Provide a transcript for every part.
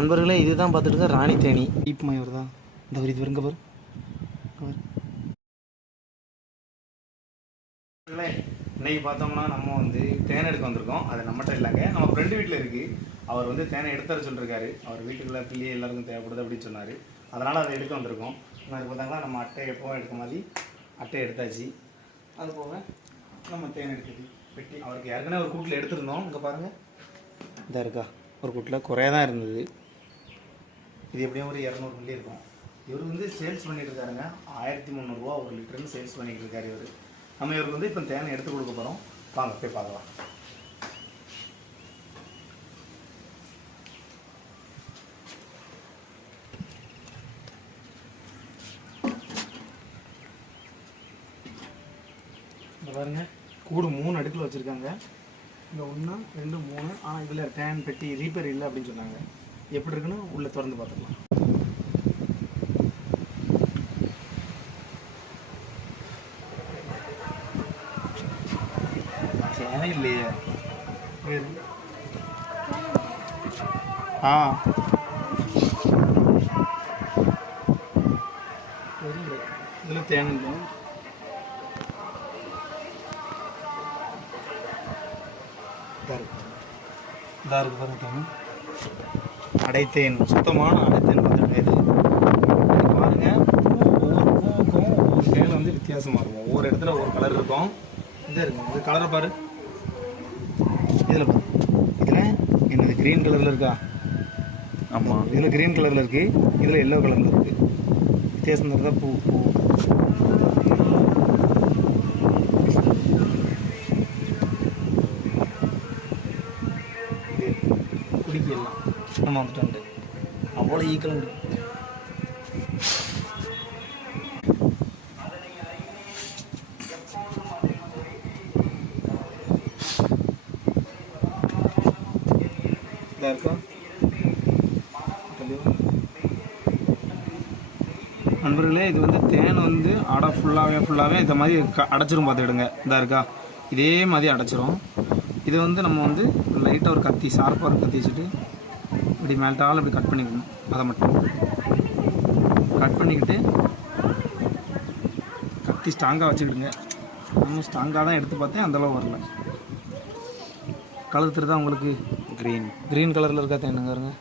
நண்பர்களே, இதுதான் பார்த்துட்டு இருக்க ராணி தேனி. டீப் மயூர் தான் இந்த ஒரு இது வருங்க பாரு. இன்னைக்கு பார்த்தோம்னா நம்ம வந்து தேனை எடுக்க வந்திருக்கோம். அது நம்மகிட்ட இல்லைங்க, நம்ம ஃப்ரெண்டு வீட்டில் இருக்குது. அவர் வந்து தேனை எடுத்துற சொல்லியிருக்காரு. அவர் வீட்டுக்குள்ள பிள்ளை எல்லாருக்கும் தேவைப்படுது அப்படின்னு சொன்னார். அதனால் அதை எடுக்க வந்திருக்கோம். அது பார்த்தாங்களா, நம்ம அட்டை எப்போவும் எடுக்க மாதிரி அட்டையை எடுத்தாச்சு. அது போக நம்ம தேன் எடுக்குது பெட்டி. அவருக்கு ஏற்கனவே ஒரு கூட்டில் எடுத்துருந்தோம். இங்கே பாருங்கள், இதாக இருக்கா, ஒரு கூட்டில் குறையாக தான் இருந்தது. இது எப்படியும் ஒரு 200 மில்லி இருக்கும். இவர் வந்து சேல்ஸ் பண்ணிட்டு இருக்காருங்க. 1300 ஒரு லிட்டர்னு சேல்ஸ் பண்ணிட்டு இருக்காரு இவர். நம்ம இவருக்கு வந்து இப்போ தேனை எடுத்து கொடுக்க போகிறோம். வாங்க போய் பார்க்கலாம். இந்த பாருங்க, கூடு 3 அடுக்கில் வச்சுருக்காங்க. இந்த 1 2 3. ஆனால் இதில் தேன் பெட்டி ரீப்பேர் இல்லை அப்படின்னு சொன்னாங்க. எப்படி இருக்குன்னு உள்ளே திறந்து பார்த்துக்கலாம். தேனே இல்லையே. இதில் தேன் இல்லை. இதாக இருக்கு பாருங்க, அடைத்தேன், சுத்தமான அடைத்தேன் பார்த்துட்டு. இது பாருங்கள், ஒவ்வொரு பூவுக்கும் ஒவ்வொரு தேன் வந்து வித்தியாசமாக இருக்கும். ஒவ்வொரு இடத்துல ஒவ்வொரு கலர் இருக்கும். இதாக இருக்கும், இது கலரை பாரு. இதில் பாரு, இதில் என்னது க்ரீன் கலரில் இருக்கா? ஆமாம், இதில் க்ரீன் கலரில் இருக்குது, இதில் எல்லோ கலரில் இருக்குது. வித்தியாசம் தான் பூ. குடிக்கலாம் நம்ம வந்துட்டு அவ்வளோ ஈக்கல் இருக்கு. இருக்கா நண்பர்களே, இது வந்து தேன் வந்து அடை ஃபுல்லாகவே இந்த மாதிரி அடைச்சிரும் பார்த்துக்கிடுங்க. இதாக இருக்கா, இதே மாதிரி அடைச்சிரும். இது வந்து நம்ம வந்து லைட்டாக ஒரு கத்தி, ஷார்ப்பாக ஒரு கத்தி வச்சுட்டு இப்படி மேல்ட்டால் இப்படி கட் பண்ணிக்கணும். அதை மட்டும் கட் பண்ணிக்கிட்டு கத்தி ஸ்ட்ராங்காக வச்சுக்கிடுங்க. நம்ம ஸ்ட்ராங்காக தான் எடுத்து பார்த்தேன், அந்தளவு வரல. கலர் தெரியுதா உங்களுக்கு? க்ரீன் கலரில் இருக்கா தேனுங்க இருங்க,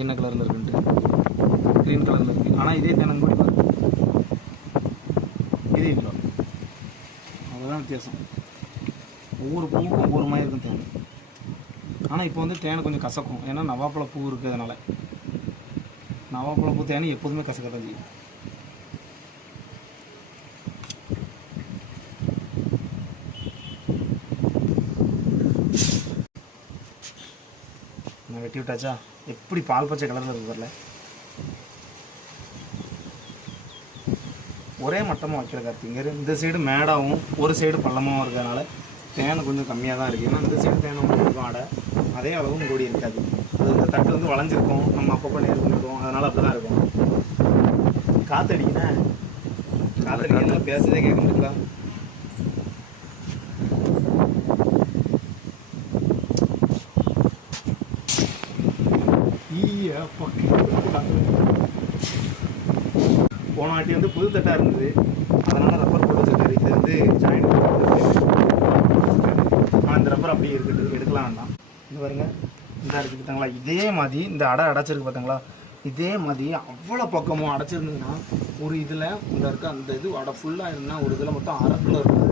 என்ன கலரில் இருக்குன்ட்டு. க்ரீன் கலரில் இருக்குது. ஆனால் இதே தேனங்க கூட பாருங்க, இதே இல்லை. அதுதான் வித்தியாசம். ஒவ்வொரு பூவுக்கும் ஒவ்வொரு மாதிரி இருக்கும் தேன். ஆனால் இப்போ வந்து தேனை கொஞ்சம் கசக்கும், ஏன்னா நவாப்பழ பூ இருக்கிறதுனால. நவாப்பழ பூ தேனி எப்போதுமே கசக்கத்தான் செய்யும். நான் வெட்டி விட்டாச்சா, எப்படி பால் பச்சை கலரில் இருக்கு வரல. ஒரே மட்டமாக வைக்கிற கார்த்திங்க. இந்த சைடு மேடாகவும் ஒரு சைடு பள்ளமாகவும் இருக்கிறதுனால தேனை கொஞ்சம் கம்மியாக தான் இருக்குது. ஏன்னா இந்த சைடு தேனை இருக்கும் ஆடை, அதே அளவும் கூடி இருக்காது. அது இந்த தட்டு வந்து வளைஞ்சிருக்கும், நம்ம அப்பப்போ நேர் பண்ணிடுவோம், அதனால் அப்படி தான் இருக்கும். காற்றடிக்கினா காற்றடிக்கலாம், பேசுறதே கேட்க முடியல. போன வாட்டி வந்து புது தட்டாக இருந்தது, அதனால் ரப்பர் போட்டு வச்சுருக்காரு. இது வந்து ஜாயிண்ட் இந்த ரப்பர் அப்படியே இருக்குது, எடுக்கலாம் வேண்டாம். இது பாருங்க, இந்த இருக்குது பார்த்தாங்களா, இதே மாதிரி இந்த அடை அடைச்சிருக்கு பார்த்தீங்களா, இதே மாதிரி அவ்வளோ பக்கமும் அடைச்சிருந்ததுன்னா ஒரு இதில் இந்த இருக்க அந்த இது அடை ஃபுல்லாக இருந்தால் ஒரு இதில் மொத்தம் 1/2 கிலோ இருக்கும்.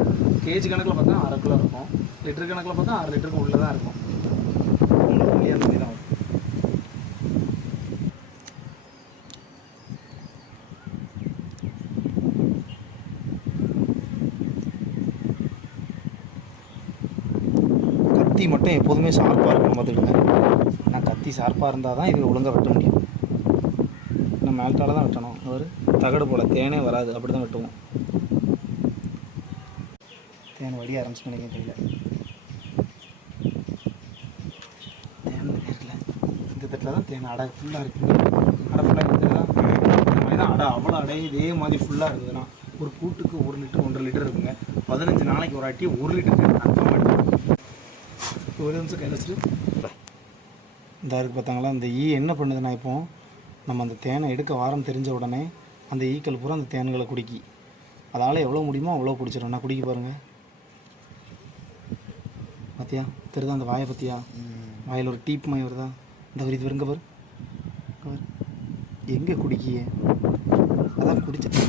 கேஜி கணக்கில் பார்த்தா 1/2 கிலோ இருக்கும். லிட்டர் கணக்கில் பார்த்தா 6 லிட்டருக்கு உள்ளே தான் இருக்கும். அந்த மாதிரி தான் கத்தி மட்டும் எப்போதுமே ஷார்ப்பாக இருக்கணும் பார்த்துக்கிடுங்க. நான் கத்தி ஷார்ப்பாக இருந்தால் தான் இதில் ஒழுங்காக வெட்ட முடியும். நம்ம மேல்ட்டால் தான் வெட்டணும். ஒரு தகடு போல் தேனே வராது, அப்படி தான் வெட்டுவோம். தேன் வடிய ஆரம்பிச்சு நினைக்க தெரியல. தேன் நேரில் இந்த தட்டில் தான் தேன் அடை ஃபுல்லாக இருக்குது. அடை ஃபுல்லாக இருக்குதுன்னா இந்த மாதிரி தான் அடை, அவ்வளோ அடை இதே மாதிரி ஃபுல்லாக இருக்குதுன்னா ஒரு கூட்டுக்கு 1 லிட்டர் 1.5 லிட்டர் இருக்குங்க. 15 நாளைக்கு ஒரு வாட்டி 1 லிட்டர் கன்ஃபார்ம் எடுக்கும். ஒரு நிமிஷம் கையில் வச்சுட்டு இந்த இருக்குது பார்த்தாங்களா, இந்த ஈ என்ன பண்ணுதுன்னா, இப்போ நம்ம அந்த தேனை எடுக்க வாரம் தெரிஞ்ச உடனே அந்த ஈக்கள் பூரா அந்த தேன்களை குடிக்கி, அதால் எவ்வளோ முடியுமோ அவ்வளோ குடிச்சிடும். நான் குடிக்க பாருங்கள், பார்த்தியா தெரியுதா அந்த வாயை பற்றியா, வாயில் ஒரு டீப் மாய் வருதா, இந்த வரி இது வருங்க பாரு, எங்கே குடிக்கியே, அதான் குடிச்சிட்டு.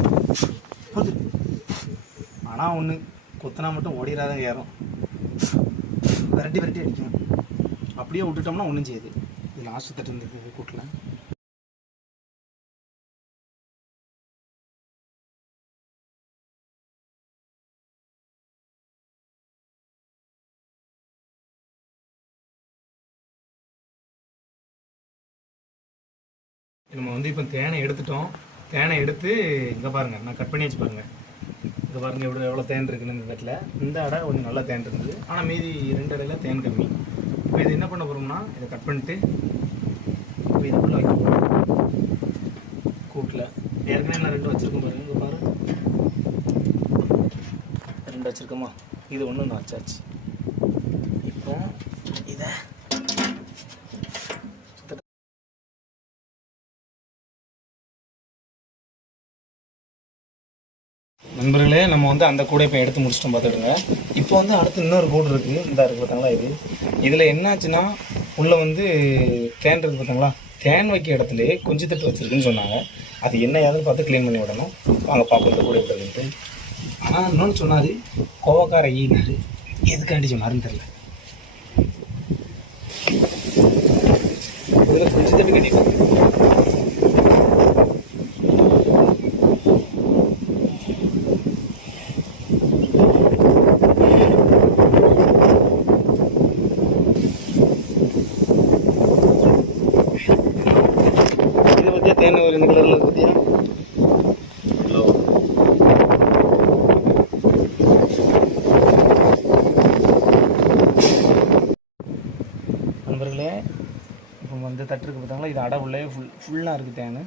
ஆனால் ஒன்று கொத்தனா மட்டும் ஓடிடாத ஏறும், விரட்டி விரட்டி அடிக்கும். அப்படியே விட்டுட்டோம்னா ஒன்றும் செய்யுது. இது லாஸ்ட்டு தட்டு இருந்தது கூட்டில். நம்ம வந்து இப்போ தேனை எடுத்துட்டோம். தேனை எடுத்து இங்கே பாருங்கள், நான் கட் பண்ணி வச்சு பாருங்கள். இங்கே பாருங்கள் எவ்வளோ தேன் இருக்குன்னு இந்த இடத்துல. இந்த அடை கொஞ்சம் நல்லா தேன் இருந்தது, ஆனால் மீதி 2 அடையில் தேன் கம்மி. இப்போ இது என்ன பண்ண போகிறோம்னா, இதை கட் பண்ணிட்டு இப்போ இதுக்குள்ளே வைக்க போகிறோம் கூட்டில். ஏற்கனவே நான் 2 வச்சுருக்கேன் பாருங்கள், இங்கே பாரு 2 வச்சுருக்கோமா, இது ஒன்று நான் வச்சாச்சு. இப்போ இதை நண்பர்களே, நம்ம வந்து அந்த கூடை இப்போ எடுத்து முடிச்சிட்டோம் பார்த்துடுங்க. இப்போ வந்து அடுத்து இன்னொரு கூடு இருக்குது, இந்த இருக்குது பார்த்தாங்களா. இதில் என்னாச்சுன்னா, உள்ளே வந்து தேன் இருக்குது பார்த்தாங்களா, தேன் வைக்க இடத்துல குஞ்சு தட்டு வச்சுருக்குன்னு சொன்னாங்க. அது என்ன ஏதுன்னு பார்த்து க்ளீன் பண்ணி விடணும். வாங்க பார்ப்போம் இந்த கூடை விடுறது. ஆனால் இன்னொன்று சொன்னார், கோவக்கார ஈனார், எதுக்காண்டி சொன்னாருன்னு தெரில. இதில் குஞ்சு தட்டு கட்டிட்டு தேன் ஒரு இந்த கலரில் பார்த்தியா. நண்பர்களே, இப்போ வந்து தட்டு இருக்குது பார்த்தாங்களா, இது அடை உள்ளே ஃபுல்லாக இருக்குது தேன்.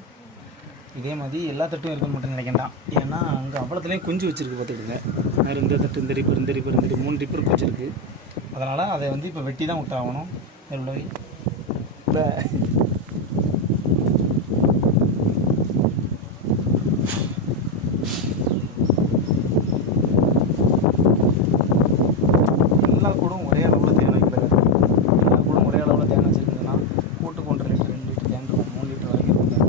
இதே மாதிரி எல்லா தட்டும் இருக்குன்னு மட்டும் நினைக்கண்டாம். ஏன்னா அங்கே அவ்வளோத்துலேயும் குஞ்சு வச்சுருக்கு பார்த்துக்கிடுங்க. வேறு இந்த தட்டு இந்த ரிப்பர் 3 ரிப்பர் வச்சுருக்கு. அதனால் அதை வந்து இப்போ வெட்டி தான் விட்டாகணும். எவ்வளோ இப்போ எல்லா கூடும் ஒரே அளவில் தேன் வைக்கல. எல்லா கூடும் ஒரே அளவில் தேன் வச்சுருந்ததுன்னா கூட்டுக்கு 1.5 லிட்டர் 2 லிட்டர் தேன் இருக்கும், 3 லிட்டர் வரைக்கும் இருக்கும்.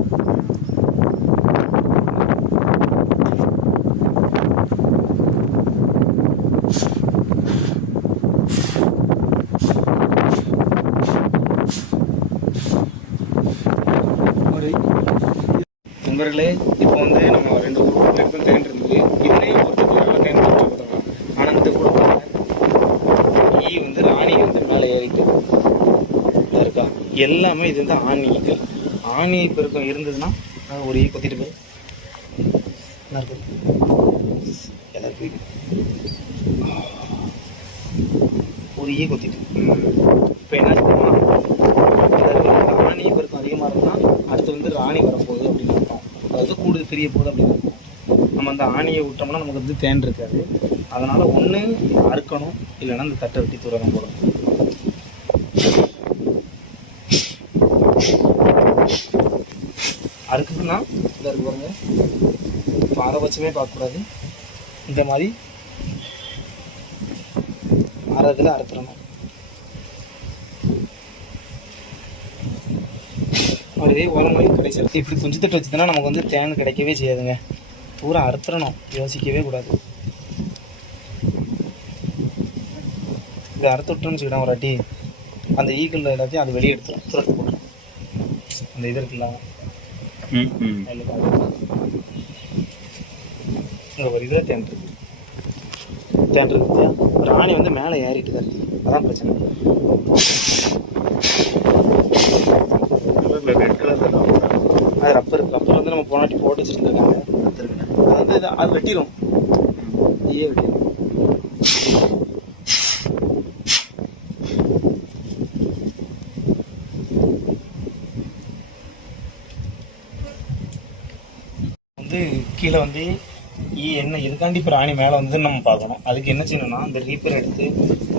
நண்பர்களே, இப்போ வந்து நம்ம 2 கூட்டம் தேன் இருந்தது. இதுலேயே ஒருத்தர் தேன் கொடுத்துருக்கோம். ஆனால் இந்த கூட ஈ வந்து ராணி வந்து மேலே ஏறிட்டு இருக்கா. எல்லாமே இது வந்து ஆணி ஈக்கள். ஆணி பெருக்கம் இருந்ததுன்னா ஒரு ஈ கொத்திட்டு போய் நல்லா இருக்கு. எல்லாருக்கும் ஒரு ஈ கொத்திட்டு இப்போ என்ன செய்யணும்னா, ஆணி பெருக்கம் அதிகமாக இருந்தால் அடுத்து வந்து ராணி வரப்போகுது அப்படின்னு அர்த்தம். அதாவது கூடு தெரிய போகுது அப்படின்னு அர்த்தம். நம்ம அந்த ஆணியை விட்டோம்னா நமக்கு வந்து தேன் இருக்காது. அதனால் ஒன்று அறுக்கணும், இல்லைன்னா அந்த தட்டை வெட்டி தூரம் போடணும். அறுக்குதுன்னா இதை இருக்கு பாருங்க, பாரபட்சமே பார்க்கக்கூடாது. இந்த மாதிரி அறதில் அறுத்துடணும். அதே உரமாரி கடைசி இப்படி குஞ்சு தட்டு வச்சுதுன்னா நமக்கு வந்து தேன் கிடைக்கவே செய்யாதுங்க. பூரா அறுத்துடணும், யோசிக்கவே கூடாது. இதை அறுத்து விட்டோம்னு வச்சுக்கிட்டா ஒரு வாட்டி அந்த ஈக்கள் எல்லாத்தையும் அது வெளியே எடுத்துடும், துரட்டு போட்டுரும். அந்த இது இருக்குல்ல, இங்கே ஒரு இதில் தேன் இருக்கு, தேன் இருக்கு. ஒரு ஆணி வந்து மேலே ஏறிட்டு தான் இருக்குது, அதான் பிரச்சனை. அது ரப்பர் வந்து நம்ம போனாட்டி போட்டு வச்சுருந்துருக்காங்க. அது வந்து அது வெட்டிடும், ஈயே வெட்டிடும். வந்து கீழே வந்து என்ன இதுக்காண்டி இப்போ ராணி மேலே வந்து நம்ம பார்க்கணும். அதுக்கு என்ன செய்யணும்னா இந்த ரீப்பர் எடுத்து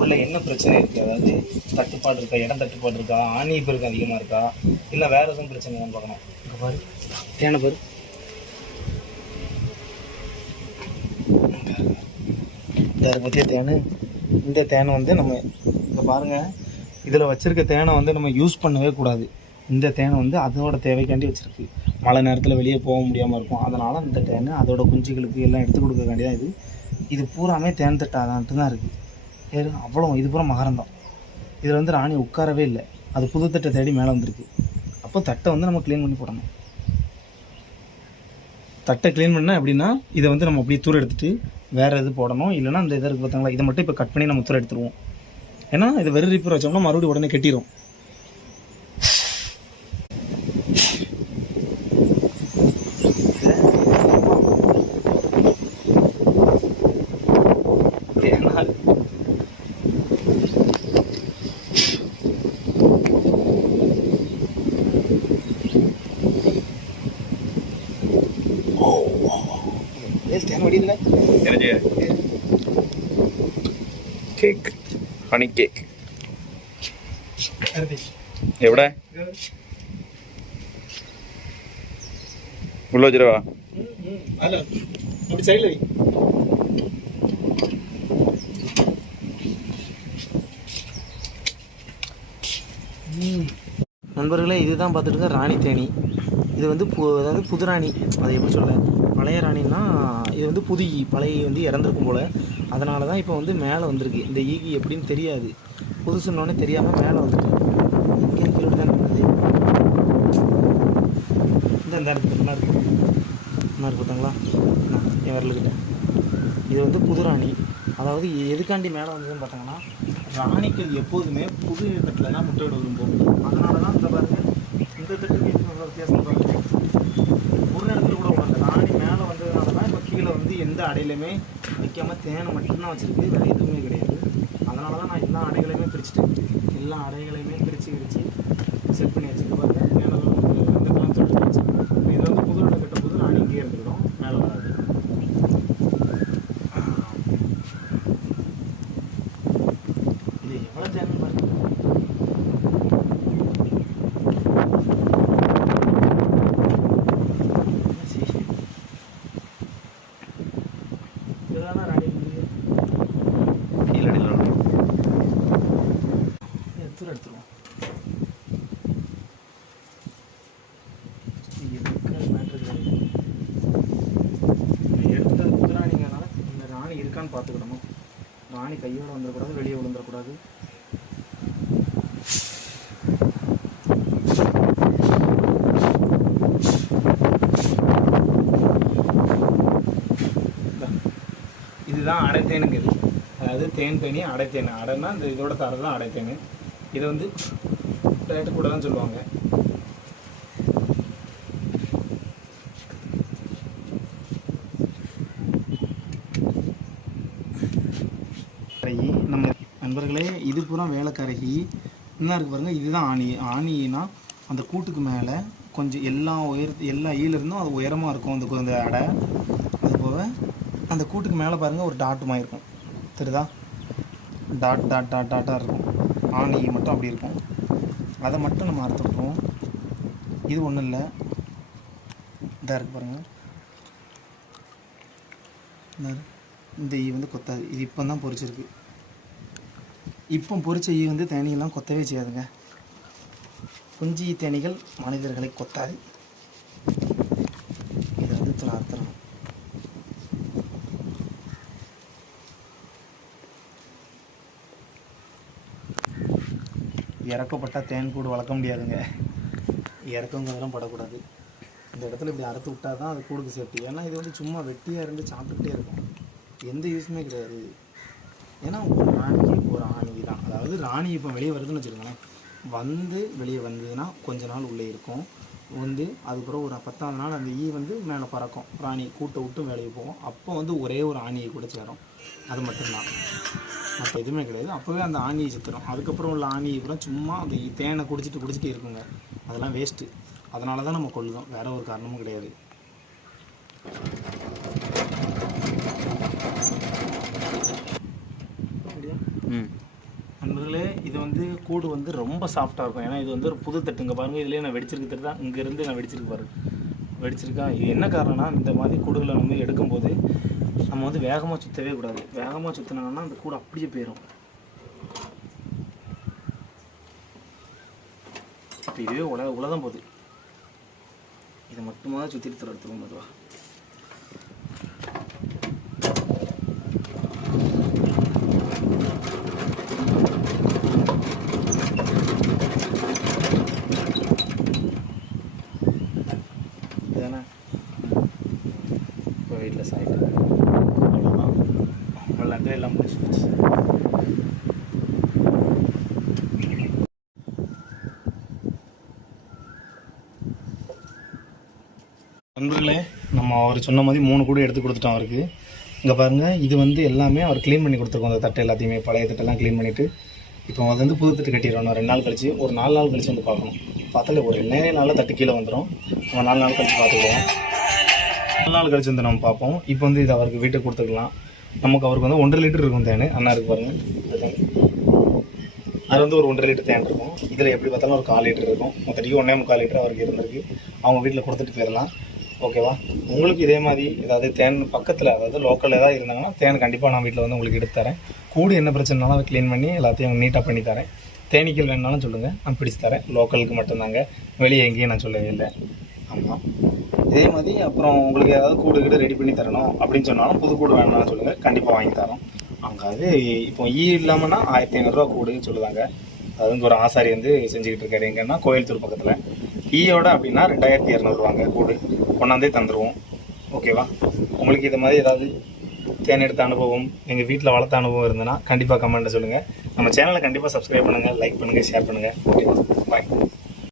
உள்ள என்ன பிரச்சனை இருக்குது, அதாவது தட்டுப்பாடு இருக்கா, இடம் தட்டுப்பாடு இருக்கா, ஆணி பெருக்கு அதிகமாக இருக்கா, இல்லை வேறு எதுவும் பிரச்சனைன்னு பார்க்கணும். இங்கே பாரு தேனை பாரு, இதை பற்றிய தேனை. இந்த தேனை வந்து நம்ம இங்கே பாருங்கள், இதில் வச்சுருக்க தேனை வந்து நம்ம யூஸ் பண்ணவே கூடாது. இந்த தேனை வந்து அதோட தேவைக்காண்டி வச்சுருக்கு. மழை நேரத்தில் வெளியே போக முடியாமல் இருக்கும், அதனால் இந்த தேனை அதோட குஞ்சுகளுக்கு எல்லாம் எடுத்து கொடுக்கக்காண்டி தான் இது பூராமே தேன் தட்டாதான்ட்டு தான் இருக்குது. ஏறு அவ்வளோ இது பூரா மகரந்தான். இதில் வந்து ராணி உட்காரவே இல்லை, அது புது தட்டை தேடி மேலே வந்திருக்கு. அப்போ தட்டை வந்து நம்ம க்ளீன் பண்ணி போடணும். தட்டை க்ளீன் பண்ணால் எப்படின்னா இதை வந்து நம்ம அப்படியே தூர எடுத்துகிட்டு வேறு எது போடணும். இல்லைனா இந்த இதை இருக்குது பார்த்தாங்களா, இதை மட்டும் இப்போ கட் பண்ணி நம்ம தூர எடுத்துருவோம். ஏன்னா இது வெறும் ரீப்பர் வச்சோம்னா மறுபடியும் உடனே கட்டிடும். കേക്ക് ഹണി കേക്ക് എവിടെ ഉള്ള വെച്ചിരവാ நண்பர்களே, இதுதான் பார்த்துட்டு இருக்க ராணி தேனி. இது வந்து அதாவது புது ராணி. அதை எப்படி சொல்ல, பழைய ராணின்னா இது வந்து புது ஈ, பழைய வந்து இறந்துருக்கும் போல். அதனால தான் இப்போ வந்து மேலே வந்திருக்கு. இந்த ஈகி எப்படின்னு தெரியாது, புதுசுன்னொன்னே தெரியாமல் மேலே வந்துருக்கு. இங்கே கீழே தான் இருக்குது. இந்த இடத்துல என்ன இருக்குது, என்ன இருக்குது பார்த்தாங்களா, என் விரலுக்கிட்ட. இது வந்து புது ராணி. அதாவது எதுக்காண்டி மேலே வந்ததுன்னு பார்த்தாங்கன்னா, ராணிகள் எப்போதுமே புது தட்டில் தான் முட்டையிட விரும்பும். அதனால தான் இந்த பாருங்கள், இந்த தட்டுக்கு வித்தியாசம் பாருங்கள். ஒரு இடத்துல கூட விடாது. ராணி மேலே வந்ததுனால தான் இப்போ கீழே வந்து எந்த அடையிலையுமே வைக்காமல் தேனை மட்டும்தான் வச்சுருக்கு, வேறு எதுவுமே கிடையாது. அதனால தான் நான் எல்லா அடைகளையுமே பிரிச்சுட்டேன். எல்லா அடைகளையுமே பிரித்து செட் பண்ணி வச்சுட்டு பாருங்கள். தேனெல்லாம் வந்துக்கலாம்னு சொல்லிட்டு வச்சு இது வந்து புது அடை கட்ட புது ராணி இங்கேயே இருந்துக்கிடும், மேலே வராது. இது எவ்வளோ தேனை பாருங்கள். எடுத்துருவோம். எடுத்த புதுராணிங்கனால இந்த ராணி இருக்கான்னு பார்த்துக்கிடணும். ராணி கையோடு வந்துடக்கூடாது, வெளியே விழுந்துடக்கூடாது. இதுதான் அடைத்தேனுங்கிறது. அதாவது தேன் பேணி அடைத்தேன். அடைன்னா இந்த இதோட தரம் தான் அடைத்தேன். இதை வந்து ரேட்டு கூட தான் சொல்லுவாங்க. நம்ம நண்பர்களே, இது பூரா வேலைக்காரகி என்ன இருக்குது பாருங்கள். இதுதான் ஆணி. ஆணினா அந்த கூட்டுக்கு மேலே கொஞ்சம் எல்லா ஈலிருந்தும் அது உயரமாக இருக்கும் அந்த அடை. அது போக அந்த கூட்டுக்கு மேலே பாருங்கள் ஒரு டாட்டுமாக இருக்கும், தெரியுதா? டாட்டாக இருக்கும். ஆணி மட்டும் அப்படி இருக்கும். அதை மட்டும் நம்ம அறுத்து விட்ருவோம். இது ஒன்றும் இல்லை, இதாக இருக்குது பாருங்கள். இந்த ஈ வந்து கொத்தாது. இது இப்போ தான் பொரிச்சிருக்கு. இப்போ பொரிச்ச ஈ வந்து தேனியெல்லாம் கொத்தவே செய்யாதுங்க. குஞ்சு தேனிகள் மனிதர்களை கொத்தாது. இதை வந்து அறுத்துறோம். இறக்கப்பட்டால் தேன் கூடு வளர்க்க முடியாதுங்க. இறக்கங்கிறதெல்லாம் படக்கூடாது. இந்த இடத்துல இப்படி அறுத்து விட்டால் தான் அது கூடுக்கு சேஃப்டி. ஏன்னா இது வந்து சும்மா வெட்டியாக இருந்து சாப்பிட்டுக்கிட்டே இருக்கும், எந்த யூஸுமே கிடையாது. ஏன்னா ஒரு ராணிக்கு ஒரு ஆணி தான். அதாவது ராணி இப்போ வெளியே வருதுன்னு வச்சுக்கோங்களேன், வந்து வெளியே வந்ததுன்னா கொஞ்ச நாள் உள்ளே இருக்கும். வந்து அதுக்கப்புறம் ஒரு 10ஆவது நாள் அந்த ஈ வந்து மேலே பறக்கும். ராணி கூட்டை விட்டு வேலையை போகும். அப்போ வந்து ஒரே ஒரு ஆணியை கூட சேரும். அது மட்டும்தான், அப்போ எதுவுமே கிடையாது. அப்போவே அந்த ஆணியை சுற்றுறோம். அதுக்கப்புறம் உள்ள ஆணியை கூட சும்மா அந்த தேனை குடிச்சிட்டு இருக்குங்க. அதெல்லாம் வேஸ்ட்டு. அதனால தான் நம்ம கொள்ளுதோம், வேறு ஒரு காரணமும் கிடையாது. வந்து கூடு வந்து ரொம்ப சாஃப்டாக இருக்கும். ஏன்னா இது வந்து ஒரு புது தட்டு. இங்கே பாருங்கள், இதுலேயே நான் வெடிச்சிருக்கு தட்டு தான். இங்கேருந்து நான் வெடிச்சிருக்கு பாருங்க, வெடிச்சிருக்கா. இது என்ன காரணம்னா, இந்த மாதிரி கூடுகளை நம்ம எடுக்கும்போது நம்ம வந்து வேகமாக சுற்றவே கூடாது. வேகமாக சுற்றினோம்னா அந்த கூடு அப்படியே போயிடும். இப்போ இதுவே உலதான் போகுது. இதை மட்டுமா சுற்றிட்டு தர எடுத்துக்கும் போதுவா. இதுதானே இப்போ வீட்டில் சாயிட்டு அவ்வளோதான். விளாண்டு எல்லாம் முடிச்சு. நண்பர்களே, நம்ம அவர் சொன்ன மாதிரி 3 கூடு எடுத்து கொடுத்துட்டோம் அவருக்கு. இங்கே பாருங்கள், இது வந்து எல்லாமே அவர் க்ளீன் பண்ணி கொடுத்துருக்கோம். அந்த தட்டை எல்லாத்தையுமே பழைய தட்டெல்லாம் க்ளீன் பண்ணிவிட்டு இப்போ அது வந்து புது தட்டு கட்டிடுறோம். 2 நாள் கழிச்சு, ஒரு 4 நாள் கழிச்சு வந்து பார்க்கணும். பார்த்தாலே ஒரு 2 நாளில் தட்டு கீழே வந்துடும். நம்ம 4 நாள் கழிச்சு பார்த்துக்குவோம். 4 நாள் கழிச்சு வந்து நம்ம பார்ப்போம். இப்போ வந்து இது அவருக்கு வீட்டுக்கு கொடுத்துக்கலாம். நமக்கு அவருக்கு வந்து 1.5 லிட்டர் இருக்கும் தேன். அண்ணா இருக்கு பாருங்கள், அது வந்து ஒரு 1.5 லிட்டர் தேன் இருக்கும். இதில் எப்படி பார்த்தாலும் ஒரு 1/4 லிட்டர் இருக்கும். மொத்தடிக்கு 1.25 லிட்டர் அவருக்கு இருந்திருக்கு. அவங்க வீட்டில் கொடுத்துட்டு போயிடலாம். ஓகேவா? உங்களுக்கு இதே மாதிரி ஏதாவது தேன் பக்கத்தில், அதாவது லோக்கல் ஏதாவது இருந்தாங்கன்னா தேன் கண்டிப்பாக நான் வீட்டில் வந்து உங்களுக்கு எடுத்து தரேன். கூடு என்ன பிரச்சனைனாலும் அதை க்ளீன் பண்ணி எல்லாத்தையும் நீட்டாக பண்ணி தரேன். தேனீக்கள் வேணுனாலும் சொல்லுங்கள், நான் பிடிச்சி தரேன். லோக்கலுக்கு மட்டும்தாங்க, வெளியே எங்கேயும் நான் சொல்லவே இல்லை. ஆமாம், இதே மாதிரி அப்புறம் உங்களுக்கு ஏதாவது கூடு கீடு ரெடி பண்ணி தரணும் அப்படின்னு சொன்னாலும், புது கூடு வேணும்னாலும் சொல்லுங்கள், கண்டிப்பாக வாங்கி தரோம். அங்கே அது இப்போ இல்லாமல்னா 1500 ரூபா கூடுன்னு சொல்லுவாங்க. அது வந்து ஒரு ஆசாரி வந்து செஞ்சுக்கிட்டு இருக்காரு. எங்கன்னா கோயில்தூர் பக்கத்தில். ஈயோட அப்படின்னா 2200 ரூபாங்க கூடு. கொண்டாந்தே தந்துடுவோம். ஓகேவா? உங்களுக்கு இது மாதிரி ஏதாவது தேன் எடுத்த அனுபவம், எங்கள் வீட்டில் வளர்த்த அனுபவம் இருந்ததுன்னா கண்டிப்பாக கமெண்ட்டில் சொல்லுங்கள். நம்ம சேனலை கண்டிப்பாக சப்ஸ்கிரைப் பண்ணுங்கள், லைக் பண்ணுங்கள், ஷேர் பண்ணுங்கள். ஓகேவா? பாய்.